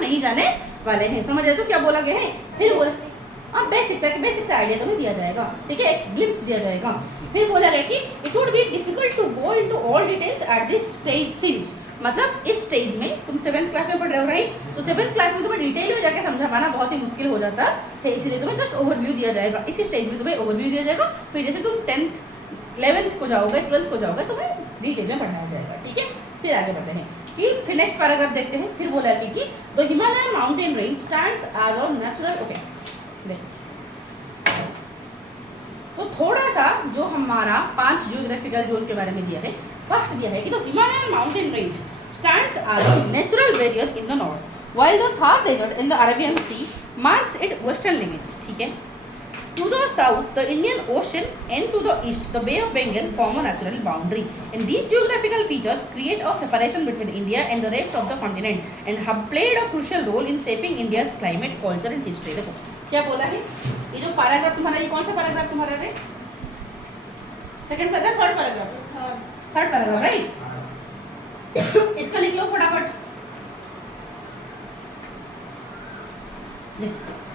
नहीं जाने वाले हैं। समझ रहे तो क्या बोला गया है? फिर बोला बेसिक से आइडिया तुम्हें दिया जाएगा, ठीक है, ग्लिम्स दिया जाएगा। फिर बोला गया कि it would be difficult to go into all details at this stage since, मतलब इस स्टेज में तुम 7th क्लास में पढ़ रहे हो राइट, तो 7th क्लास में तुम्हें डिटेल में जाके समझा पाना बहुत ही मुश्किल हो जाता है, इसलिए तुम्हें जस्ट ओवरव्यू दिया जाएगा। इसी स्टेज में तुम्हें ओवरव्यू दिया जाएगा, फिर जैसे तुम 10th 11th को जाओगे 12th को जाओगे तुम्हें डिटेल में पढ़ाया जाएगा, ठीक है। फिर आगे बढ़ते हैं कि फिर नेक्स्ट पैराग्राफ देखते हैं। फिर बोला कि the Himalayan mountain range stands as a natural, okay तो थोड़ा सा जो हमारा 5 जियोग्राफिकल जोन के बारे में दिया है। फर्स्ट दिया है कि the Himalayan mountain range stands as a natural barrier in the north, while the Thar desert in the Arabian sea marks it western limits, ठीक है। To the south, the Indian Ocean, and to the east, the Bay of Bengal form a natural boundary. And these geographical features create a separation between India and the rest of the continent, and have played a crucial role in shaping India's climate, culture, and history. देखो क्या बोला है, ये जो paragraph तुम्हारा, ये कौन सा पैराग्राफ तुम्हारा है? Second paragraph, third paragraph, third paragraph right. इसका लिख लो फटाफट।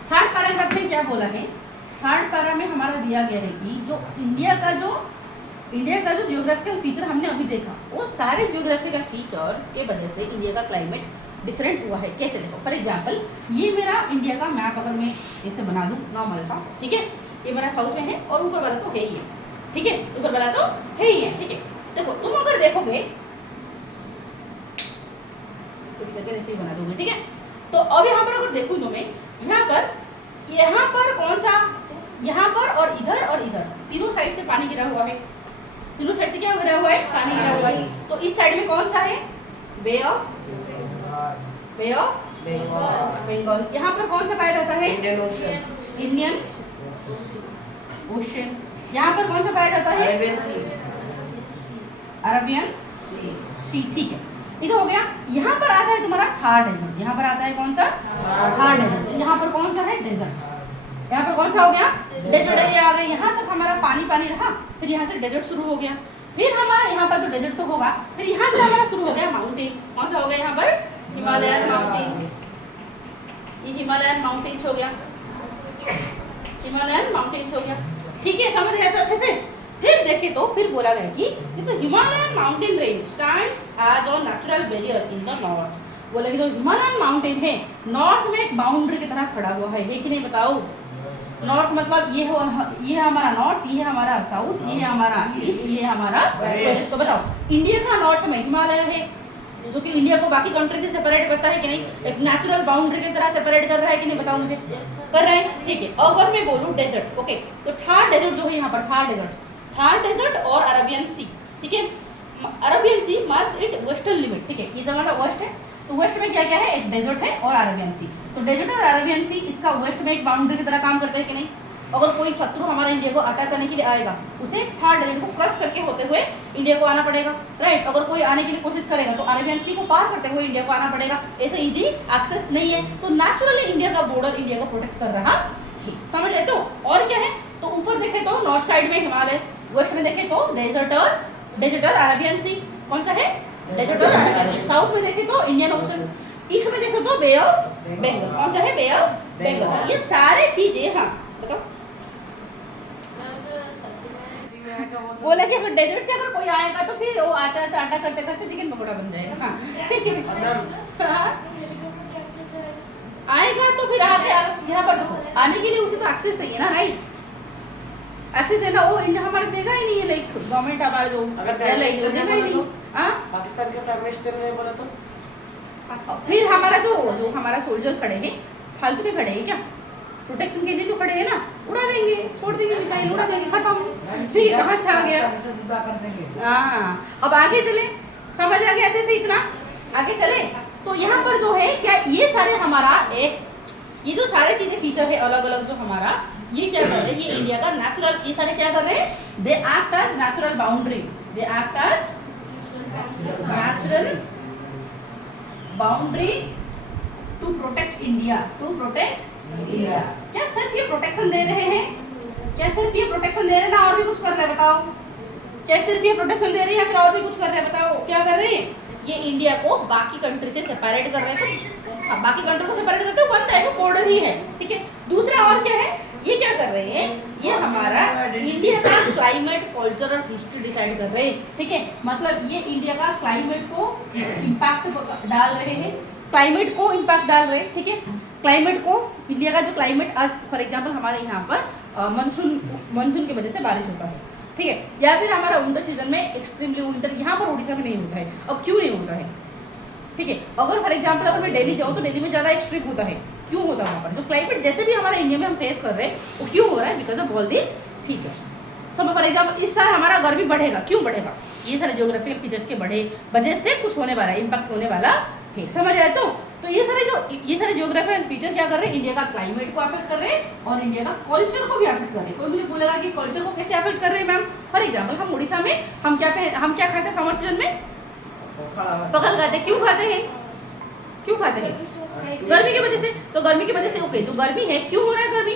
थर्ड पैराग्राफ में क्या बोला है? थर्ड पैरा में हमारा दिया गया है कि जो इंडिया का जो जियोग्राफिकल फीचर हमने अभी देखा, वो सारे जियोग्राफिकल फीचर के वजह से इंडिया का क्लाइमेट डिफरेंट हुआ है। कैसे देखो, फॉर एग्जांपल ये मेरा इंडिया का मैप अगर मैं इसे बना दूं नॉर्मल सा, ठीक है, ये मेरा साउथ में है और ऊपर वाला तो है ही है, ठीक है, ऊपर वाला तो है ही है, ठीक है। देखो तुम अगर देखोगे ऐसे ही बना दोगे, ठीक है। तो अब यहाँ पर अगर देखूँ तो मैं यहाँ पर कौन सा, यहाँ पर और इधर तीनों साइड से पानी गिरा हुआ है, तीनों साइड से क्या गिरा हुआ है? पानी गिरा हुआ है। तो इस साइड में कौन सा है? बे ऑफ बंगाल। यहाँ पर कौन सा पाया जाता है? Indian ocean. यहाँ पर कौन सा पाया जाता है? अरेबियन सी, ठीक है। ये तो हो गया। यहाँ पर आता है तुम्हारा थार डेजर्ट, यहाँ पर आता है कौन सा? थार डेजर्ट। यहाँ पर कौन सा है? डेजर्ट। यहाँ पर कौन सा हो गया? डेजर्ट एरिया आ गया। यहाँ तक हमारा पानी रहा, फिर यहाँ से डेजर्ट शुरू हो गया, फिर हमारा यहाँ पर तो डेजर्ट तो होगा, फिर यहाँ से हमारा शुरू हो गया माउंटेन। कौन सा हो गया यहाँ पर? Himalayan mountains. ये हिमालयन माउंटेन्स हो गया, हिमालयन माउंटेन्स हो गया, ठीक है, समझ गया तो अच्छे से। फिर देखे तो फिर बोला गया कि तो Himalayan mountain range stands as a natural barrier in the north. बोला कि जो हिमालयन माउंटेन है नॉर्थ में एक बाउंड्री की तरह खड़ा हुआ है कि नहीं? बताओ। नॉर्थ मतलब ये है हमारा नॉर्थ, ये है हमारा साउथ, ये है हमारा ईस्ट, ये है हमारा वेस्ट। तो बताओ इंडिया का नॉर्थ में हिमालय है जो कि इंडिया को बाकी कंट्री से सेपरेट करता है कि नहीं? एक नेचुरल बाउंड्री की तरह सेपरेट कर रहा है कि नहीं? बताओ मुझे। कर रहा है, ठीक है। अगर मैं बोलूँ डेजर्ट, ओके, तो थार डेजर्ट जो है यहाँ पर, थार डेजर्ट और अरेबियन सी, ठीक है। Arabian sea marks it western limit, ठीक है, ये हमारा वेस्ट है। तो वेस्ट में क्या क्या है? एक डेजर्ट है और अरेबियन सी। तो डेजर्ट और अरेबियन सी इसका वेस्ट में एक बाउंड्री की तरह काम करते हैं कि नहीं? अगर कोई शत्रु हमारा इंडिया को अटैक करने के लिए आएगा, उसे थार डेजर्ट को क्रॉस करके होते हुए इंडिया को आना पड़ेगा, राइट। अगर कोई आने के लिए कोशिश करेगा तो अरेबियन सी को पार करते हुए इंडिया को आना पड़ेगा। ऐसे इजी एक्सेस नहीं है, तो नेचुरली इंडिया का बॉर्डर इंडिया को प्रोटेक्ट कर रहा है, समझ रहे? तो और क्या है? तो ऊपर देखे तो नॉर्थ साइड में हिमालय, वेस्ट में देखे तो डेजर्ट और अरेबियन सी। कौन सा है? डेजर्ट और अरेबियन सी। साउथ में देखे तो इंडियन ओशन, ईस्ट में देखो तो बे ऑफ बंगाल। कौन सा है? बे ऑफ बंगाल। ये सारे चीजें, हाँ बताओ। बोला कि अगर डेजर्ट से अगर कोई आएगा तो फिर वो आटा करते करते चिकन पकौड़ा बन जाएगा। हाँ आएगा तो फिर आके यहाँ पर देखो, आने के लिए उसे तो एक्सेस चाहिए ना, राइट? एक्सेस है ना, वो इंडिया हमारे देगा ही नहीं है, लाइक गवर्नमेंट हमारा जो पाकिस्तान के प्राइम मिनिस्टर ने बोला तो फिर हमारा जो हमारा सोल्जर खड़े हैं फालतू में खड़े हैं क्या? प्रोटेक्शन के लिए तो खड़े हैं ना, उड़ा देंगे, छोड़ देंगे, मिसाइल उड़ा देंगे, खत्म। फिर कहाँ से आ गया? हाँ, अब आगे चले, समझ आ गया? ऐसे से इतना आगे चले तो यहाँ पर जो है क्या, ये सारे हमारा ये जो सारे चीजें फीचर है अलग अलग जो हमारा, ये क्या कर रहे हैं? ये इंडिया का नेचुरल, ये सारे क्या कर रहे हैं? They act as natural boundary, they act as natural boundary to protect India, क्या सिर्फ ये प्रोटेक्शन दे रहे हैं? क्या सिर्फ ये प्रोटेक्शन दे रहे हैं ना और भी कुछ कर रहे हैं? बताओ, क्या सिर्फ ये प्रोटेक्शन दे रहे हैं या फिर और भी कुछ कर रहे हैं? बताओ क्या कर रहे हैं? ये इंडिया को बाकी कंट्री से सेपरेट कर रहे हैं, तो हाँ, बाकी कंट्री को सेपरेट करते हैं, वन टाइप ऑफ बॉर्डर ही है, ठीक है। दूसरा और क्या है, ये क्या कर रहे हैं, ये हमारा इंडिया का क्लाइमेट, कल्चर और हिस्ट्री डिसाइड कर रहे हैं, ठीक है। मतलब ये इंडिया का क्लाइमेट को इम्पैक्ट डाल रहे हैं, क्लाइमेट को इम्पैक्ट डाल रहे हैं, ठीक है। क्लाइमेट को, इंडिया का जो क्लाइमेट, आज फॉर एग्जांपल हमारे यहाँ पर मानसून की वजह से बारिश होता है, ठीक है, या फिर हमारा विंटर सीजन में एक्सट्रीमली विंटर यहाँ पर उड़ीसा में नहीं होता है। अब क्यों नहीं होता है, ठीक है। अगर फॉर एग्जांपल अगर मैं दिल्ली जाऊँ तो दिल्ली में ज़्यादा एक्सट्रीम होता है, क्यों होता है वहाँ पर, जो क्लाइमेट जैसे भी हमारे इंडिया में हम फेस कर रहे हैं वो क्यों हो रहा है, because of all this features. So for example इस साल हमारा गर्मी बढ़ेगा, क्यों बढ़ेगा, ये सारे जियोग्राफिकल फीचर्स के बढ़े वजह से कुछ होने वाला है, इम्पैक्ट होने वाला है, समझ आए। तो ये सारे जियोग्राफिकल फीचर क्या कर रहे हैं, इंडिया का क्लाइमेट को अफेक्ट कर रहे हैं और इंडिया का कल्चर को भी अफेक्ट कर रहे हैं। कोई मुझे बोलेगा कि कल्चर को कैसे अफेक्ट कर रहे हैं मैम, फॉर एग्जाम्पल हम उड़ीसा में हम क्या खाते हैं समर सीजन में, पकल खाते हैं, क्यों खाते हैं, क्यों खाते हैं, गर्मी की वजह से। तो गर्मी की वजह से ओके, जो गर्मी है क्यों हो रहा है गर्मी,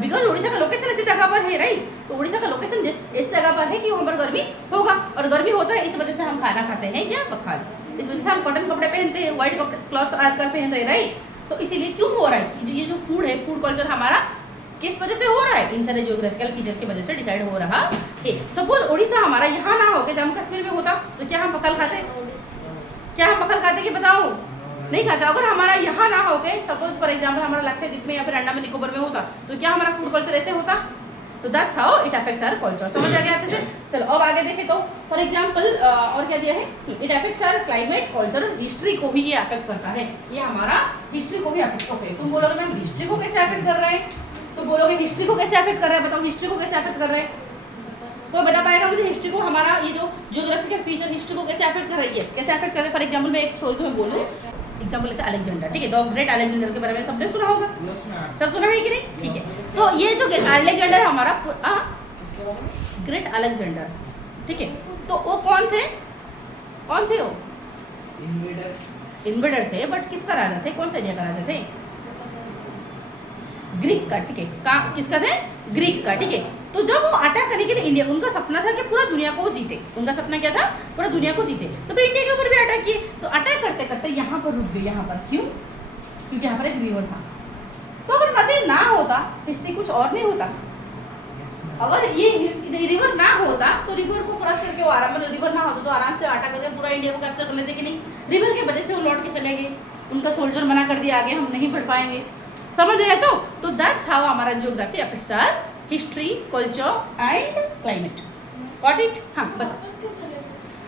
बिकॉज उड़ीसा का लोकेशन ऐसी जगह पर है, राइट। तो उड़ीसा का लोकेशन इस जगह पर है कि वहाँ पर गर्मी होगा, और गर्मी होता है इस वजह से हम खाना खाते हैं क्या, पखाल, इस वजह से हम कॉटन कपड़े पहनते हैं, व्हाइट कपड़े क्लॉथ्स आजकल पहन रहे हैं, राइट। तो इसीलिए क्यों हो रहा है, ये जो फूड है, फूड कल्चर हमारा किस वजह से हो रहा है, इन सारे जियोग्राफिकल फीचर्स की वजह से डिसाइड हो रहा है। सपोज उड़ीसा हमारा यहाँ ना होकर जम्मू कश्मीर में होता तो क्या हम पखल खाते, क्या हम पखल खाते कि बताओ, नहीं खाते। अगर हमारा यहाँ ना होके सपोज फॉर एग्जाम्पल हमारा लक्षद्वीप में या फिर अंडमान निकोबार में होता तो क्या हमारा फूड कल्चर ऐसे होता, तो that's how it affects our culture, समझ आ गया अच्छे से। चलो अब आगे देखें, तो फॉर एग्जाम्पल और क्या दिया है, it affects our climate, culture और हिस्ट्री को भी ये अफेक्ट करता है, ये हमारा हिस्ट्री को भी अफेक्ट, ओके। तुम बोलोगे मैम हिस्ट्री को कैसे अफेक्ट कर रहे हैं, तो बोलोगे हिस्ट्री को कैसे अफेक्ट कर रहा है, बताओ हिस्ट्री को कैसे अफेक्ट कर रहे हैं, तो बता पाएगा मुझे हिस्ट्री को, हमारा ये जो जियोग्राफिकल फीचर हिस्ट्री को कैसे अफेक्ट कर रही है, कैसे अफेक्ट कर रहे हैं। फॉर एग्जाम्पल मैं एक स्टोरी तुम्हें बोलूँ, एग्जाम्पल लेते हैं अलेक्जेंडर, ठीक है, द ग्रेट अलेक्जेंडर के बारे में सबने सुना होगा, सब सुना है कि नहीं, ठीक है। तो ये जो अलेक्जेंडर है हमारा, ग्रेट अलेक्जेंडर, ठीक है, तो वो कौन थे वो, इन्वेडर थे, बट किसका राजा थे, कौन सा एरिया का राजा थे, ग्रीक का, ठीक है, किसका थे, ग्रीक का, ठीक है। तो जब वो अटैक करने के लिए इंडिया, उनका सपना था कि पूरा दुनिया को जीते, उनका सपना क्या था, पूरा दुनिया को जीते, तो फिर इंडिया के ऊपर भी अटैक किए। तो अटैक करते करते यहाँ पर रुक गए, यहाँ पर क्यों, क्योंकि यहाँ पर एक रिवर था। तो अगर नदी ना होता हिस्ट्री कुछ और नहीं होता, अगर ये रिवर ना होता तो रिवर को क्रॉस करके वो आराम, मतलब रिवर ना होता तो आराम से अटैक करके पूरा इंडिया को कैप्चर कर लेते कि नहीं, रिवर की वजह से वो लौट के चले गए, उनका सोल्जर मना कर दिया, आगे हम नहीं बढ़ पाएंगे, समझ आया। तो दैट्स हाउ हमारा geography affects our history, culture and climate, got it. हाँ बताओ,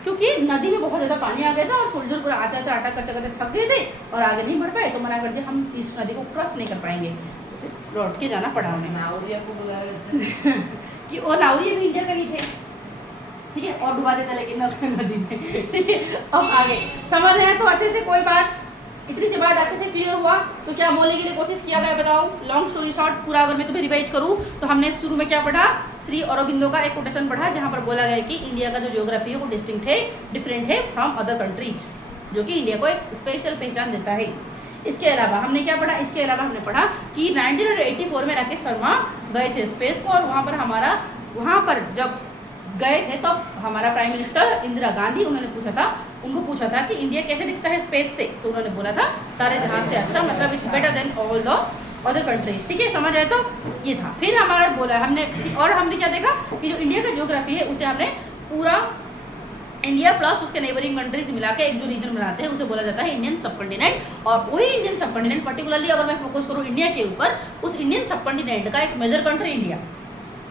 क्योंकि नदी में बहुत ज़्यादा पानी आ गया था और सोल्जर पूरा आते आते अटैक करते करते थक गए थे और आगे नहीं बढ़ पाए, तो मना कर दिया हम इस नदी को क्रॉस नहीं कर पाएंगे, लौट के जाना पड़ा उन्हें। नाउरिया को बुला रहे थे कि और नाउरिया भी इंडिया का ही थे, ठीक है, और डुबा देता लेकिन नदी में, ठीक है। अब आगे समझ रहे हैं, तो अच्छे से कोई बात, इतनी सी बात अच्छे से क्लियर हुआ, तो क्या बोलने के लिए कोशिश किया गया बताओ, लॉन्ग स्टोरी शॉर्ट पूरा अगर मैं तुम्हें रिवाइज करूँ तो हमने शुरू में क्या पढ़ा, श्री अरबिंदो का एक कोटेशन पढ़ा जहाँ पर बोला गया कि इंडिया का जो जियोग्राफी है वो डिस्टिंक्ट है, डिफरेंट है फ्रॉम अदर कंट्रीज, जो कि इंडिया को एक स्पेशल पहचान देता है। इसके अलावा हमने क्या पढ़ा, इसके अलावा हमने पढ़ा कि 1984 में राकेश शर्मा गए थे स्पेस को, और वहाँ पर जब गए थे तब हमारा प्राइम मिनिस्टर इंदिरा गांधी, उनको पूछा था कि इंडिया कैसे दिखता है स्पेस से, तो उन्होंने बोला था सारे जहां से अच्छा, मतलब it's better than all the other countries, ठीक है, समझ आए। तो ये था, फिर हमारा बोला हमने क्या देखा कि जो इंडिया का जियोग्राफी है उसे हमने पूरा इंडिया प्लस उसके नेबरिंग कंट्रीज मिला के एक जो रीजन बनाते हैं उसे बोला जाता है इंडियन सबकॉन्टिनेंट, और वही इंडियन सबकॉन्टिनेंट पर्टिकुलरली अगर मैं फोकस करूँ इंडिया के ऊपर, उस इंडियन सबकॉन्टिनेंट का एक मेजर कंट्री इंडिया,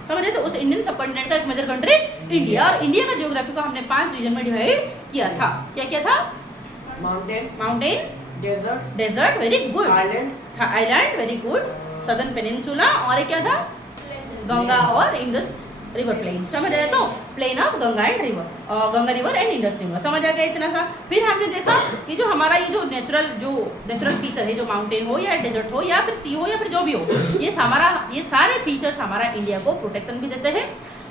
समझे, तो उस इंडियन सबकॉन्टिनेंट का एक मेजर कंट्री इंडिया, और इंडिया का जियोग्राफी को हमने 5 रीजन में डिवाइड किया था। क्या था, mountain, desert, very good, island, very good, southern peninsula, और एक क्या था, गंगा और इंडस रिवर प्लेन, समझ आया। तो plain of Ganga and river, Ganga river and Indus river, समझ आ गया इतना सा। फिर हमने देखा कि जो हमारा ये जो नेचुरल फीचर है, जो माउंटेन हो या डेजर्ट हो या फिर सी हो या फिर जो भी हो, ये सारे फीचर्स हमारा इंडिया को प्रोटेक्शन भी देते हैं,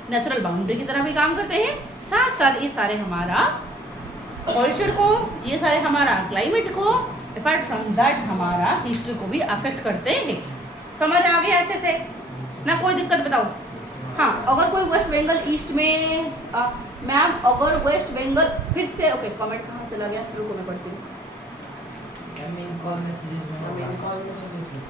नेचुरल बाउंड्री की तरह भी काम करते हैं, साथ साथ ये सारे हमारा कल्चर को, ये सारे हमारा क्लाइमेट को, अपार्ट फ्रॉम दैट हमारा हिस्ट्री को भी अफेक्ट करते हैं। समझ आ गया अच्छे से ना, कोई दिक्कत बताओ। हाँ, अगर कोई वेस्ट बंगाल ईस्ट में मैम अगर वेस्ट बंगाल फिर से ओके कमेंट कहाँ चला गया, रुको मैं पढ़ती हूँ। कॉल मैसेजेस में कॉल मैसेजेस में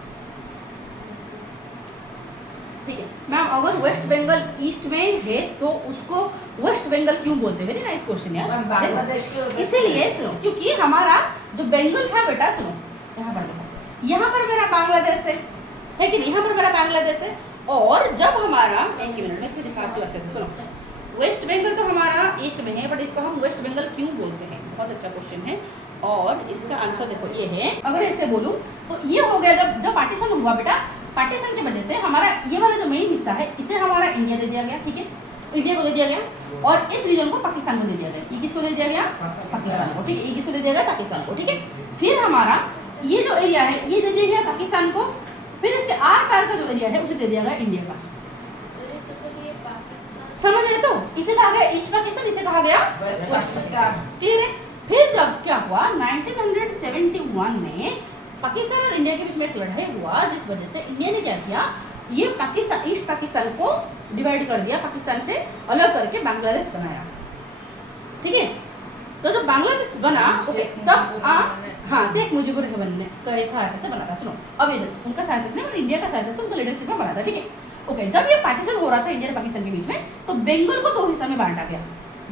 ठीक है मैम, अगर वेस्ट बंगाल ईस्ट में है तो उसको वेस्ट बंगाल क्यों बोलते हैं? वेरी नाइस क्वेश्चन यार। मैम बांग्लादेश के इसीलिए सुनो, क्योंकि हमारा जो बंगाल था बेटा, सुनो यहाँ पर देखो, यहाँ पर मेरा बांग्लादेश है कि नहीं, यहाँ पर मेरा बांग्लादेश है। और जब हमारा एक ही मिनट में फिर दिखाती हूँ अच्छे से, सुनो वेस्ट बंगाल तो हमारा ईस्ट में है, बट इसको हम वेस्ट बंगाल क्यों बोलते हैं? बहुत अच्छा क्वेश्चन है। और इसका आंसर देखो ये है, अगर ऐसे बोलूँ तो ये हो गया जब पार्टीशन हुआ बेटा, पार्टीशन की वजह से हमारा ये वाला जो मेन हिस्सा है इसे हमारा इंडिया दे दिया गया, ठीक है, इंडिया को दे दिया गया। और इस रीजन को पाकिस्तान को दे दिया गया। ये किसको दे दिया गया? पाकिस्तान को, ठीक है, ये किसको दे दिया गया? पाकिस्तान को, ठीक है। फिर हमारा ये जो एरिया है ये दे दिया गया पाकिस्तान को, फिर इसके आर पार का जो एरिया है उसे दे दिया गया इंडिया का। समझ गए? तो इसे कहा गया ईस्ट पाकिस्तान, इसे कहा गया वेस्ट पाकिस्तान। क्लियर है? फिर जब क्या हुआ 1971 में पाकिस्तान और इंडिया के बीच में एक लड़ाई हुआ, जिस वजह से इंडिया ने क्या किया, ये पाकिस्तान ईस्ट पाकिस्तान को डिवाइड कर दिया, पाकिस्तान से अलग करके बांग्लादेश बनाया, ठीक है। तो जब बांग्लादेश बना ओके तब हाँ शेख मुजीबुर रहमान ने सहायता से बना था। सुनो अब ये उनका सहायता से नहीं, इंडिया का सहायता से, उनका लीडरशिप में बना था, ठीक है। ओके जब ये पार्टीशन हो रहा था इंडिया और पाकिस्तान के बीच में, तो बंगाल को 2 हिस्सा में बांटा गया।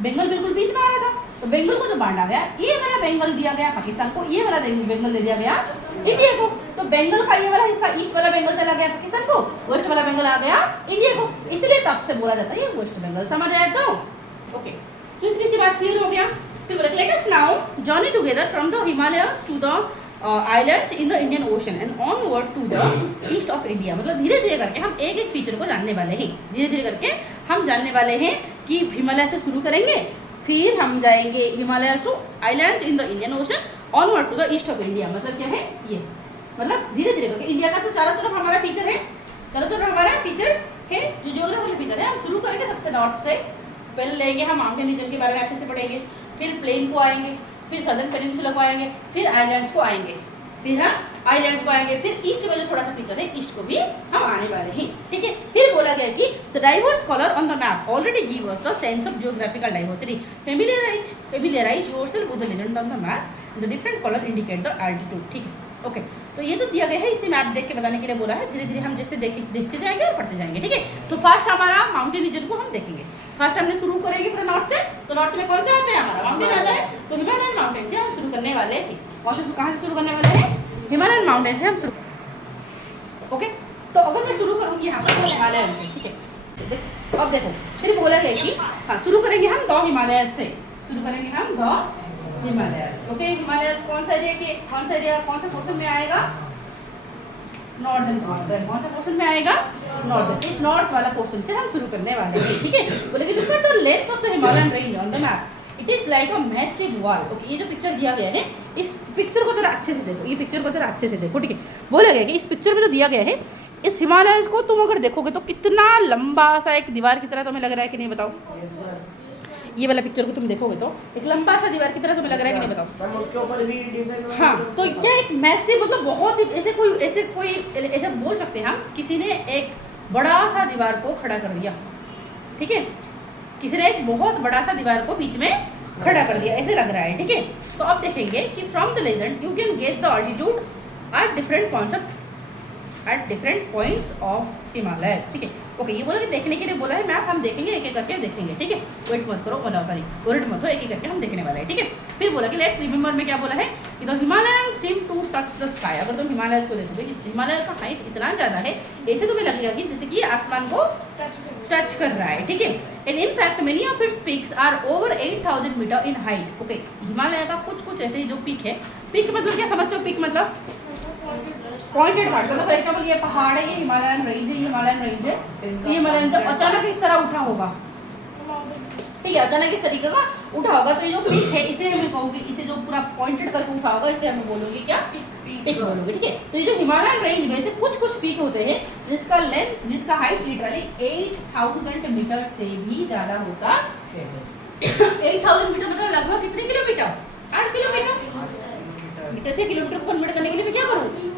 बंगाल बिल्कुल बीच में आ रहा था, तो बंगाल को जो बांटा गया, ये वाला बंगाल दिया गया पाकिस्तान को, ये वाला बंगाल दे दिया गया इंडिया को। तो बंगाल का ये वाला हिस्सा ईस्ट वाला बंगाल चला गया पाकिस्तान को, वेस्ट वाला बंगाल आ गया इंडिया को, इसलिए तब से बोला जाता है ये वेस्ट बंगाल। समझ आया? तो ओके तो इतनी सी बात क्लियर हो गया। फिर बोला let us now journey together from the Himalayas to the islands in the Indian ocean and onward to the east of India. मतलब धीरे धीरे करके हम एक एक फीचर को जानने वाले हैं, धीरे धीरे करके हम जानने वाले हैं कि हिमालय से शुरू करेंगे, फिर हम जाएंगे Himalayas to islands in the Indian ocean onward to the east of India. मतलब क्या है ये, मतलब धीरे धीरे करके इंडिया का तो चारों तरफ हमारा फीचर है, चारों तरफ हमारा फीचर है जो जियोग्राफिकल फीचर है। हम शुरू करेंगे सबसे नॉर्थ से, पहले लेंगे हम माउंटेन रीजन के बारे में अच्छे से पढ़ेंगे, फिर प्लेन को आएंगे, फिर सदर्न पेनिनसुला को आएंगे, फिर आइलैंड्स को आएंगे, फिर हम आइलैंड्स को आएंगे, फिर ईस्ट में जो थोड़ा सा फीचर है ईस्ट को भी हम आने वाले हैं, ठीक है। फिर बोला गया कि the diverse colour on the map already give us the sense of geographical diversity, familiarise yourself with the legend on the map, the different colour indicate the altitude, ठीक है। ओके तो ये तो दिया गया है, इसे मैप देख के बताने के लिए बोला है। धीरे धीरे हम जैसे देखते जाएंगे और पढ़ते जाएंगे, ठीक है। तो फर्स्ट हमारा माउंटेन रीजन को हम देखेंगे। फर्स्ट हमने शुरू करेंगे पूरा नॉर्थ से, तो नॉर्थ में कौन सा आता है? हमारा माउंटेन आता है, तो हिमालयन माउंटेन से हम शुरू करने वाले हैं। कहाँ से शुरू करने वाले हैं? हिमालयन माउंटेन से हम शुरू। ओके तो अगर मैं शुरू करूँगी यहाँ पर हिमालयन से, ठीक है। तो अब देखो फिर बोला गया कि हाँ शुरू करेंगे हम द हिमालयन से, शुरू करेंगे हम द हिमालयस। ओके हिमालयस कौन सा एरिया कौन सा पोर्शन में आएगा? नॉर्दर्न। कौन सा पोर्शन में आएगा? नॉर्दर्न। इस नॉर्थ वाला पोर्शन से हम शुरू करने वाले हैं, ठीक है। बोले कि look at the length of the Himalayan range on the map, it is like a massive wall. Okay ये जो पिक्चर दिया गया है, इस पिक्चर को जरा अच्छे से देखो, ये पिक्चर को जरा अच्छे से देखो, ठीक है। बोला गया कि इस पिक्चर में जो दिया गया है, इस हिमालयस को तुम अगर देखोगे तो कितना लंबा सा एक दीवार की तरह तुम्हें लग रहा है कि नहीं? बताओ। ये वाला पिक्चर को तुम देखोगे तो एक लंबा सा दीवार की तरह तुम्हें लग रहा है कि नहीं? बताओ। उसके ऊपर भी डिजाइन। हाँ तो क्या एक मैसिव, मतलब बहुत ही ऐसे बोल सकते हैं हम, किसी ने एक बड़ा सा दीवार को खड़ा कर दिया, ठीक है। किसी ने एक बहुत बड़ा सा दीवार को बीच में खड़ा कर दिया, ऐसे लग रहा है, ठीक है। तो अब देखेंगे कि from the legend you can gauge the altitude at different concept at different points of Himalayas, ठीक है। ओके ये बोला कि देखने के लिए बोला है मैप, हम देखेंगे एक एक करके देखेंगे, ठीक है। वेट मत करो, सॉरी वर्ड मत हो, एक एक करके हम देखने वाले हैं, ठीक है। फिर बोला कि लेट्स रिमेंबर में क्या बोला है कि the Himalayan seem to touch the sky. अगर तुम हिमालय को देखोगे, हिमालय का हाइट इतना ज़्यादा है, ऐसे तुम्हें लगेगा कि जैसे कि आसमान को टच कर रहा है, ठीक है। And in fact many of its peaks are over 8000 metre in height. Okay Himalaya का कुछ ऐसे जो पीक है, पीक मतलब क्या समझते हो? पीक मतलब पॉइंटेड मार्क, मतलब फॉर एग्जांपल ये पहाड़ है, ये हिमालयन रेंज है, ये हिमालयन रेंज है, ये हिमालयन जब अचानक इस तरह उठा होगा, ठीक है, अचानक इस तरीके का उठा होगा, तो ये जो पीक है इसे हमें कहूँगी, इसे जो पूरा पॉइंटेड करके उठा होगा इसे हमें बोलोगे क्या? पीक बोलोगे, ठीक है। तो ये जो हिमालयन रेंज में से कुछ पीक होते हैं जिसका लेंथ, जिसका हाइट लिटरली 8000 मीटर से भी ज़्यादा होता है। 8000 मीटर मतलब लगभग कितने किलोमीटर? 8 किलोमीटर। मीटर से किलोमीटर को कन्वर्ट करने के लिए मैं क्या करूँ?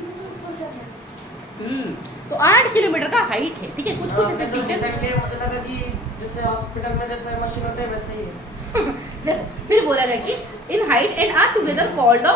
तो 8 किलोमीटर का हाइट है, ठीक है। कुछ कुछ ऐसे पीक है। मुझे लगा कि जैसे हॉस्पिटल में जैसे मशीन होते हैं वैसे ही है। फिर बोला गया कि in height and are together called the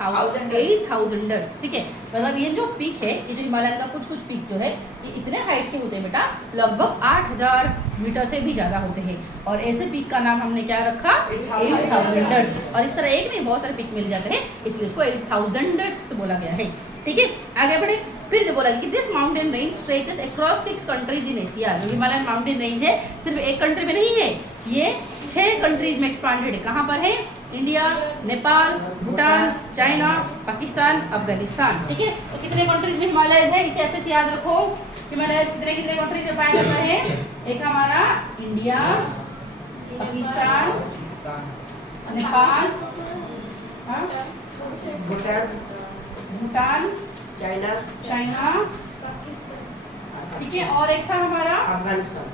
8,000ers, ठीक है। मतलब ये जो पीक है, ये जो हिमालयन का कुछ कुछ पीक जो है, ये इतने हाइट के होते हैं बेटा, लगभग 8,000 मीटर से भी ज़्यादा होते हैं। और ऐसे पीक का नाम हमने क्या रखा? 8,000ers। और इस तरह एक नहीं, बहुत सारे पीक मिल जाते हैं, इसलिए इसको 8,000ers बोला गया है, ठीक है। आगे बढ़े। फिर बोला कि this mountain range stretches across 6 countries in Asia. जो हिमालयन माउंटेन रेंज है सिर्फ एक कंट्री में नहीं है, ये 6 कंट्रीज में एक्सपांडेड है। कहाँ पर है? इंडिया, नेपाल, भूटान, चाइना, पाकिस्तान, अफगानिस्तान, ठीक है। तो कितने कंट्रीज में हिमालयस है, इसे अच्छे से याद रखो। हिमालयस कितने कितने कंट्रीज में पाया जाता है? एक हमारा इंडिया, पाकिस्तान, नेपाल, भूटान, चाइना, ठीक है। और एक था हमारा Afghanistan,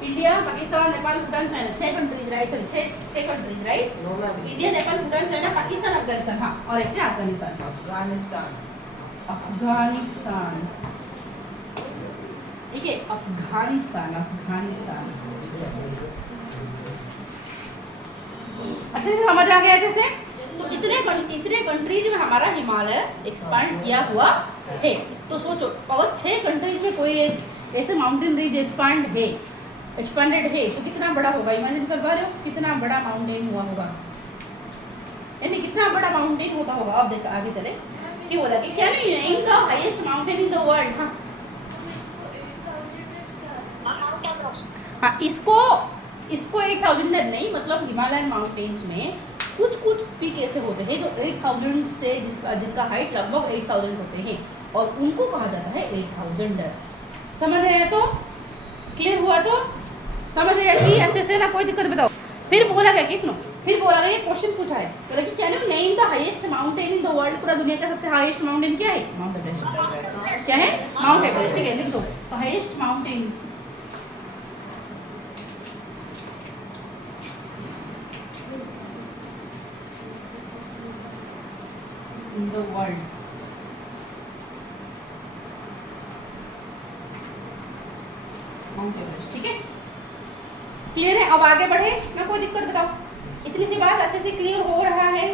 India, Pakistan, Nepal, Bhutan, China. 6 countries right, sorry 6 countries right. India, Nepal, Bhutan, China, Pakistan, Afghanistan. हाँ, और एक है अफगानिस्तान। अफगानिस्तान, ठीक है। अफगानिस्तान अच्छे से समझ आ गया अच्छे से। तो इतने कंट्रीज में हमारा हिमालय एक्सपांड किया हुआ है। तो सोचो, अगर 6 कंट्रीज में कोई ऐसे माउंटेन रेंज एक्सपांडेड है तो कितना बड़ा होगा? इमेजिन कर पा रहे हो कितना बड़ा माउंटेन हुआ होगा, यानी कितना बड़ा माउंटेन होता होगा। अब देखो आगे चले कि बोला कि can you name the highest mountain in the world. हाँ, इसको 8,000 नहीं, मतलब हिमालयन माउंटेन्स में कुछ कुछ पीक ऐसे होते हैं जो 8,000 से जिनका हाइट लगभग 8,000 होते हैं, और उनको कहा जाता है 8,000er। समझ रहे हैं? तो क्लियर हुआ? तो समझ रहे हैं कि अच्छे से ना, कोई दिक्कत बताओ। फिर बोला गया कि सुनो, फिर बोला गया, ये क्वेश्चन पूछा है, बोला कि can you name the highest mountain in the world. पूरा दुनिया का सबसे हाईएस्ट माउंटेन क्या है? Mount Everest. क्या है? माउंट एवरेस्ट, ठीक है, लिख दो। तो highest mountain in the world, mount Everest, ठीक है। क्लियर है? अब आगे बढ़े ना, कोई दिक्कत बताओ। इतनी सी बात अच्छे से क्लियर हो रहा है।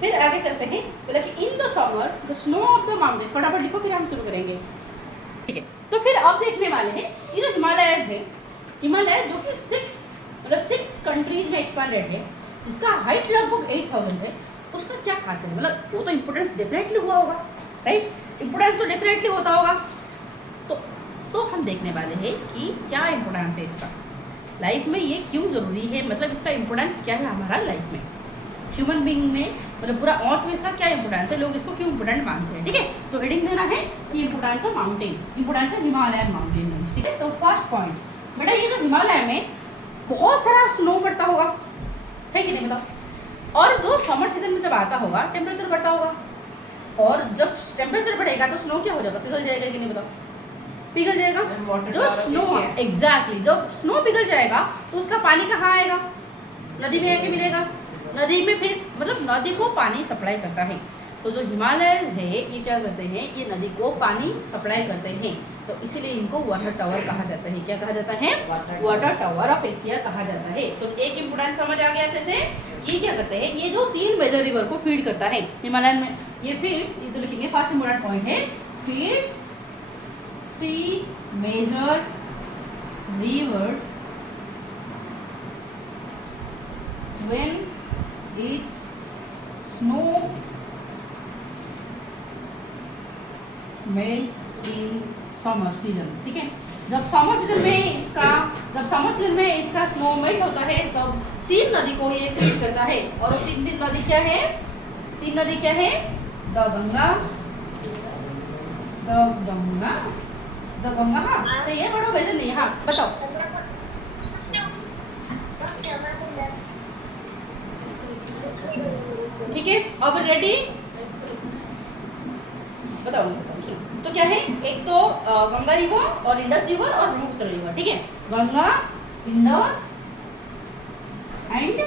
फिर आगे चलते हैं। बोला कि in the summer the snow of the mountain, फटाफट लिखो फिर हम शुरू करेंगे, ठीक है। तो फिर अब देखने वाले हैं ये जो हिमालयस है, हिमालय जो कि 6 कंट्रीज में एक्सपांडेड है, जिसका हाइट लगभग 8,000 है, उसका क्या खासियत है? मतलब वो तो इम्पोर्टेंस डेफिनेटली हुआ होगा, राइट? इम्पोर्टेंस तो डेफिनेटली होता होगा। तो हम देखने वाले हैं कि क्या इम्पोर्टेंस है इसका लाइफ में, ये क्यों ज़रूरी है, मतलब इसका इम्पोर्टेंस क्या है हमारा लाइफ में, ह्यूमन बीइंग में, मतलब पूरा अर्थ में इसका क्या इम्पोर्टेंस है, लोग इसको क्यों इम्पोर्टेंट मानते हैं, ठीक है। तो हेडिंग देना है कि importance of mountain, importance of Himalayan mountain range, ठीक है। तो फर्स्ट पॉइंट बेटा, ये जो हिमालय में बहुत सारा स्नो पड़ता होगा, है कि नहीं बताओ। और जो समर सीजन में जब आता होगा टेम्परेचर बढ़ता होगा, और जब टेम्परेचर बढ़ेगा तो स्नो क्या हो जाएगा? पिघल जाएगा कि नहीं बताओ? पिघल जाएगा। जो स्नो, एग्जैक्टली, जब स्नो पिघल जाएगा तो उसका पानी कहाँ आएगा? नदी में आके मिलेगा। नदी में फिर मतलब नदी को पानी सप्लाई करता है। तो जो हिमालय है ये क्या करते हैं? ये नदी को पानी सप्लाई करते हैं, तो इसीलिए इनको वाटर टावर कहा जाता है। क्या कहा जाता है? वाटर टावर ऑफ एशिया कहा जाता है। तो एक इम्पोर्टेंट समझ आ गया अच्छे से। ये क्या करते हैं? ये जो 3 मेजर रिवर को फीड करता है हिमालयन में, ये फीड्स, ये तो लिखेंगे फर्स्ट इम्पोर्टेंट पॉइंट है, feeds 3 major rivers when it's snow melts in summer season, ठीक है। जब समर सीजन में इसका स्नो मेल्ट होता है तब 3 नदी को ये फीड करता है। और वो 3 नदी क्या है? 3 नदी क्या है? द गंगा, हाँ सही है, बड़ो मेजर नहीं है। हाँ बताओ। ठीक है, अब रेडी? बताओ। तो क्या है? एक तो गंगा रिवर और इंडस रिवर और ब्रह्मपुत्र रिवर, ठीक है। गंगा, इंडस एंड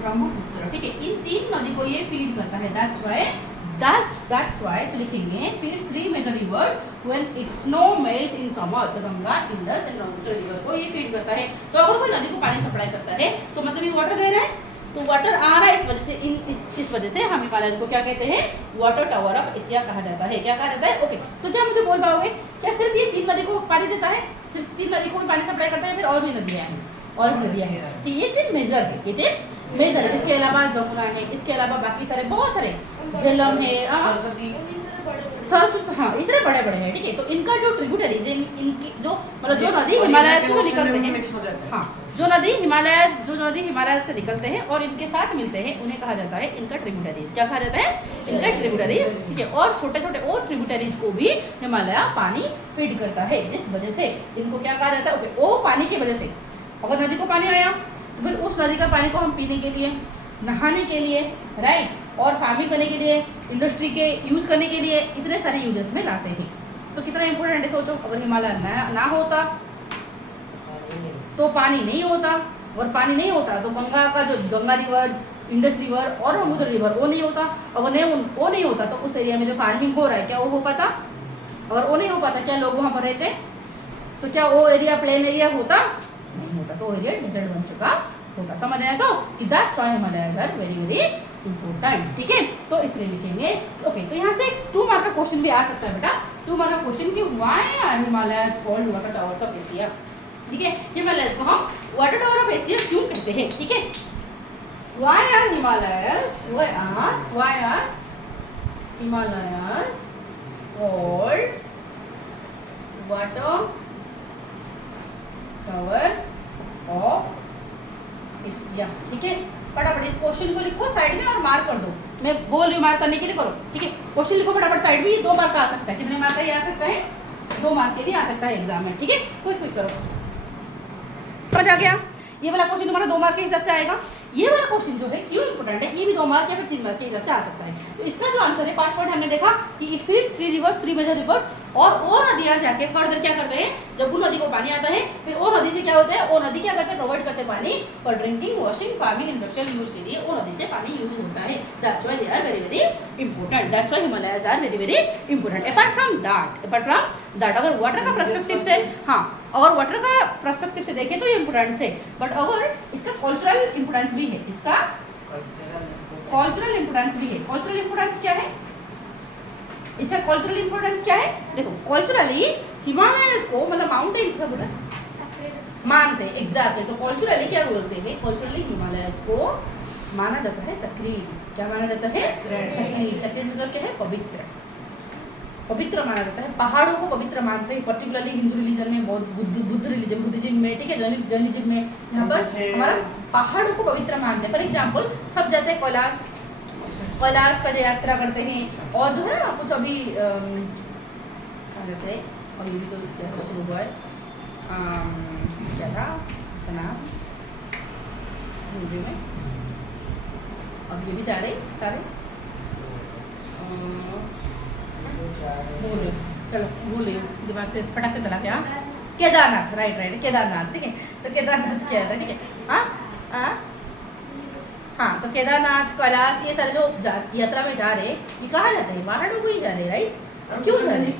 ब्रह्मपुत्र, ठीक है। इन 3 नदी को ये फीड करता है। दैट्स व्हाई That's why तो लिखेंगे feeds 3 major rivers when it snow melts in summer. तो Ganga, Indus and Brahmaputra river को ये फीड करता है. तो अगर कोई नदी को पानी सप्लाई करता है तो मतलब ये वाटर दे रहा है. तो वाटर आ रहा है इस वजह से इस वजह से हम हिमालय को क्या कहते हैं, वाटर टावर ऑफ एशिया कहा जाता है. क्या कहा जाता है? ओके. तो क्या मुझे बोल पाओगे क्या सिर्फ ये 3 नदी को पानी देता है? सिर्फ 3 नदी को पानी सप्लाई करता है, फिर और भी नदियाँ हैं, और भी नदियाँ हैं. तो ये 3 मेजर है, ये 3 मेजर है. इसके अलावा जमुना है, इसके अलावा बाकी सारे बहुत सारे झेलम है, सरस्वती, हाँ इसलिए बड़े बड़े हैं. ठीक है. तो इनका जो ट्रिब्यूटरीज इनकी जो मतलब जो नदी हिमालय से निकलते हैं, मिक्स हो जाते हैं. हाँ जो नदी हिमालय से निकलते हैं और इनके साथ मिलते हैं उन्हें कहा जाता है इनका ट्रिब्यूटरीज. क्या कहा जाता है? इनका ट्रिब्यूटरीज. ठीक है. और छोटे छोटे और ट्रिब्यूटरीज को भी हिमालय पानी फीड करता है, जिस वजह से इनको क्या कहा जाता है? ओके. वो पानी की वजह से अगर नदी को पानी आया तो फिर उस नदी का पानी को हम पीने के लिए, नहाने के लिए, राइट, और फार्मिंग करने के लिए, इंडस्ट्री के यूज़ करने के लिए इतने सारे यूजेस में लाते हैं. तो कितना इंपॉर्टेंट है सोचो. अगर हिमालय ना होता तो पानी नहीं होता, और पानी नहीं होता तो गंगा का जो गंगा रिवर, इंडस रिवर और ब्रह्मपुत्र रिवर वो नहीं होता. अगर वो नहीं होता तो उस एरिया में जो फार्मिंग हो रहा है क्या वो हो पाता? अगर वो नहीं हो पाता क्या लोग वहाँ पर रहते? तो क्या वो एरिया प्लेन एरिया होता? नहीं होता. तो एरिया डेजर्ट बन चुका होता. समझ आया? तो कि that's why Himalayas are very very important. ठीक है. तो इसलिए लिखेंगे. ओके. तो यहाँ से 2 मार्क का क्वेश्चन भी आ सकता है बेटा. 2 मार्क का क्वेश्चन कि why are Himalayas called water towers of Asia. ठीक है. हिमालयस को हम वाटर टावर ऑफ एशिया क्यों कहते हैं? ठीक है. Why are Himalayas called water tower of Asia. ठीक है. फटाफट इस क्वेश्चन को लिखो साइड में और मार्क कर दो. मैं बोल रही हूँ मार्क करने के लिए, करो. ठीक है. क्वेश्चन लिखो फटाफट साइड में. ये 2 मार्क का आ सकता है. कितने मार्क का ये आ सकता है? 2 मार्क के लिए आ सकता है एग्जाम में. ठीक है. क्विक करो. समझ आ गया? ये वाला क्वेश्चन तुम्हारा 2 मार्क के हिसाब से आएगा. ये वाला क्वेश्चन जो है क्यों इंपॉर्टेंट है, ये भी 2 मार्क या फिर 3 मार्क के हिसाब से आ सकता है. तो इसका जो आंसर है 5 पॉइंट हमने देखा कि it feeds 3 rivers, 3 major rivers. और वो नदियाँ जाके फर्दर क्या करते हैं, जब वो नदी को पानी आता है फिर वो नदी से क्या होता है, वो नदी क्या करते हैं, प्रोवाइड करते हैं पानी for drinking, washing, farming, industrial use के लिए वो नदी से पानी यूज होता है. That's why they are very very important. That's why Himalayas are very very important. Apart from that अगर वाटर का पर्सपेक्टिव से, हाँ और वाटर का पर्सपेक्टिव से देखें तो ये इंपॉर्टेंस है. बट अगर इसका कल्चरल इंपॉर्टेंस भी है, इसका कल्चरल इंपॉर्टेंस भी है. कल्चरल इंपॉर्टेंस क्या है? इसका कल्चरल इंपॉर्टेंस क्या है? देखो कल्चरली हिमालयस को मतलब माउंटेन क्या बोला मानते हैं. एग्जैक्टली. तो कल्चरली क्या बोलते हैं? कल्चरली हिमालयस को माना जाता है सक्रीड. क्या माना जाता है? सक्रीड. सक्रीड मतलब क्या है? पवित्र. पवित्र माना जाता है. पहाड़ों को पवित्र मानते हैं, पर्टिकुलरली हिंदू रिलीजन में, बहुत बुद्ध रिलीजन, बुद्धिज्म में, ठीक है, जैनिज्म में. यहाँ पर हमारा पहाड़ों को पवित्र मानते हैं. फॉर एग्जाम्पल सब जाते हैं कैलाश का जो यात्रा करते हैं. और जो है ना कुछ अभी कहाँ जाते हैं, अभी भी तो यात्रा शुरू हुआ है, क्या था उसका नाम हिंदी में, अब ये भी जा रहे सारे चलो भूल रही हूँ दिमाग से फटाक से चला. क्या? केदारनाथ. राइट केदारनाथ. ठीक है. तो केदारनाथ क्या था? ठीक है. हाँ तो केदारनाथ, कैलाश, ये सारे जो यात्रा में जा रहे ये कहाँ जाते हैं? पहाड़ों को ही जा रहे. राइट. क्यों जा रहे?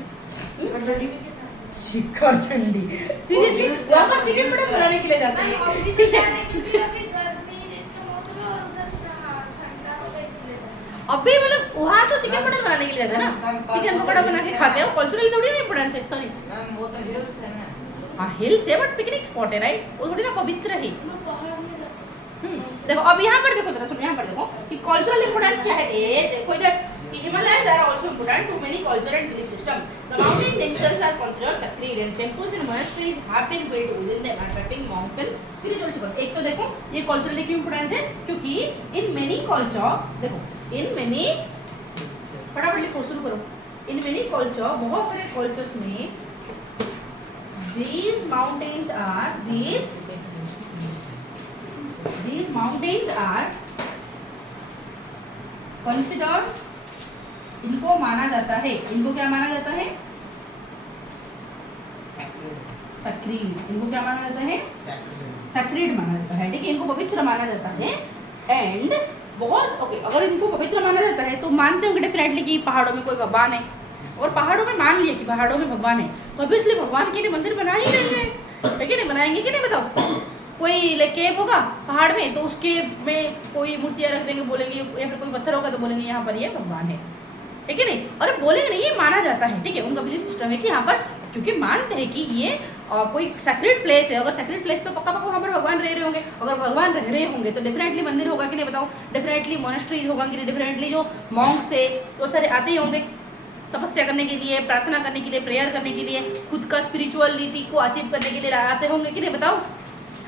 शिखर चंडी. सीरियसली वहाँ पर चिकन मटन बनाने के लिए जाते हैं. ठीक है. अभी मतलब वहाँ तो चिकन मटन बनाने के लिए जाते हैं ना, चिकन पकौड़ा बना के खाते हैं. कल्चरली थोड़ी ना इंपॉर्टेंस है. सॉरी मैम वो तो हिल्स है ना. हाँ हिल्स है बट पिकनिक स्पॉट है. राइट. वो थोड़ी ना पवित्र है. देखो अब यहाँ पर देखो जरा सुनो, यहाँ पर देखो कि कल्चरल इंपोर्टेंस क्या है. ये देखो इधर कि Himalayas are also important to many culture and belief system. The mountain themselves are considered sacred and temples and monasteries have been built within them attracting monks and spiritual seekers. एक तो देखो ये कल्चरली क्यों important है, क्योंकि इन many culture, देखो in many, फटाफट लिखो शुरू करो. इन मेनी कल्चर, बहुत सारे कल्चर्स में these mountains are considered, इनको माना जाता है. इनको क्या माना जाता है? सक्रीड. इनको क्या माना जाता है? सक्रीड माना जाता है. ठीक है. इनको पवित्र माना जाता है. एंड बहुत ओके। अगर इनको पवित्र माना जाता है तो मानते होंगे डेफिनेटली कि पहाड़ों में कोई भगवान है, और पहाड़ों में मान लिया कि पहाड़ों में भगवान है, तो ऑब्वियसली भगवान के लिए मंदिर बना ही रही है कि नहीं? बनाएंगे कि नहीं बताओ? कोई लाइक केव होगा पहाड़ में तो उसके में कोई मूर्तियाँ रख देंगे, बोलेंगे, या फिर कोई पत्थर होगा तो बोलेंगे यहाँ पर ये भगवान है, ठीक है नहीं? और बोलेंगे नहीं, ये माना जाता है, ठीक है, उनका बिलीफ सिस्टम है कि यहाँ पर, क्योंकि मानते हैं कि ये कोई सेक्रेट प्लेस है। अगर सेक्रेट प्लेस तो पक्का पक्का वहाँ पर भगवान रह रहे होंगे, अगर भगवान रह रहे होंगे तो डेफिनेटली मंदिर होगा कि नहीं बताओ? डेफिनेटली मोनेस्ट्रीज होगा कि नहीं? डेफिनेटली जो मॉन्क्स है वो सारे आते ही होंगे तपस्या करने के लिए, प्रार्थना करने के लिए, प्रेयर करने के लिए, खुद का स्पिरिचुअलिटी को अचीव करने के लिए आते होंगे कि नहीं बताओ?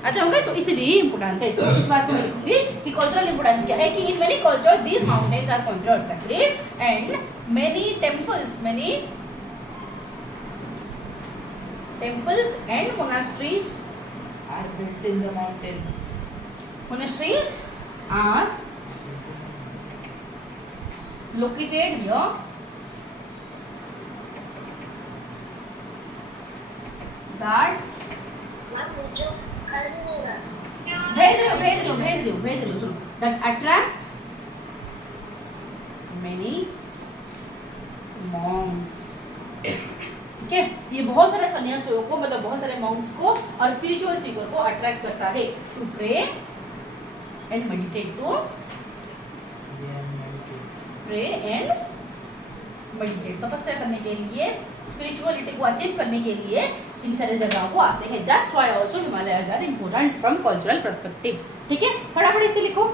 आते होंगे, तो इसलिए इम्पोर्टेंट है। तो इस बात को मैं लिखूंगी कि कल्चरल इंपोर्टेंस क्या है, कि in many culture these mountains are considered sacred and many temples and monasteries are built in the mountains. Monasteries are located here that भेज लो सुनो, that attract many monks, ठीक है? ये बहुत सारे सन्यासियों को, मतलब बहुत सारे मॉन्क्स को और स्पिरिचुअल सीकर को अट्रैक्ट करता है to pray and meditate, to pray and meditate, तपस्या करने के लिए, स्पिरिचुअलिटी को अचीव करने के लिए इन सारे जगहों को आते हैं। That's why also Himalayas are important from cultural perspective, ठीक है? फटाफट इसे लिखो।